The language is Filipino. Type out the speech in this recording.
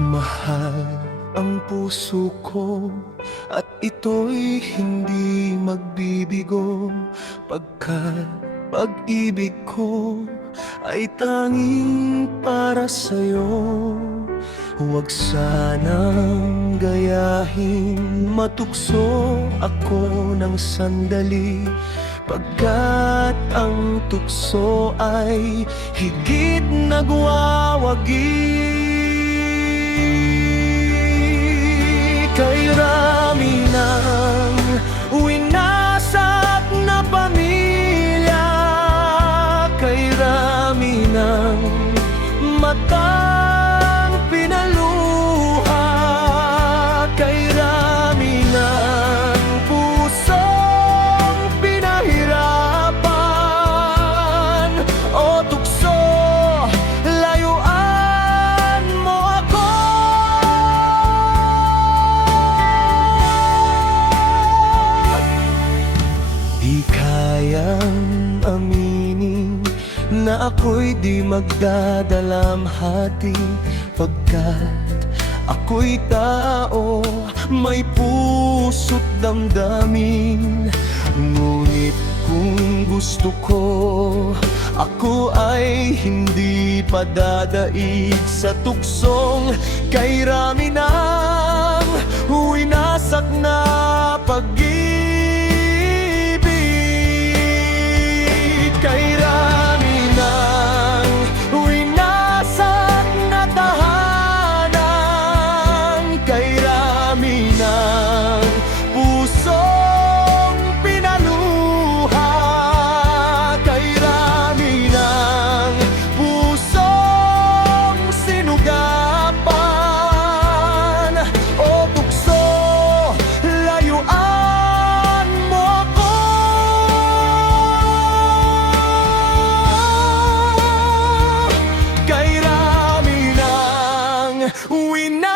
Mahal ang puso ko at ito'y hindi magbibigo, pagkat pag-ibig ko ay tanging para sa'yo. Huwag sanang gayahin, matukso ako ng sandali, pagkat ang tukso ay higit nagwawagi. Kay rami ng winasak na pamilya, kay rami ng matang pinaluha, kay rami ng pusong pinahirapan. O tukso, layuan mo ako. Di kayang aminin na ako'y di magdadalamhati, pagkat ako'y tao, may puso't damdamin. Ngunit kung gusto ko, ako ay hindi padadaig sa tuksong kay rami ng winasak na pag-ibig. Kay rami ng winasak na tahanan, kay rami ng pusong pinaluha, kay rami ng pusong sinugapan. O tukso, layuan mo ako. Kay rami ng winasak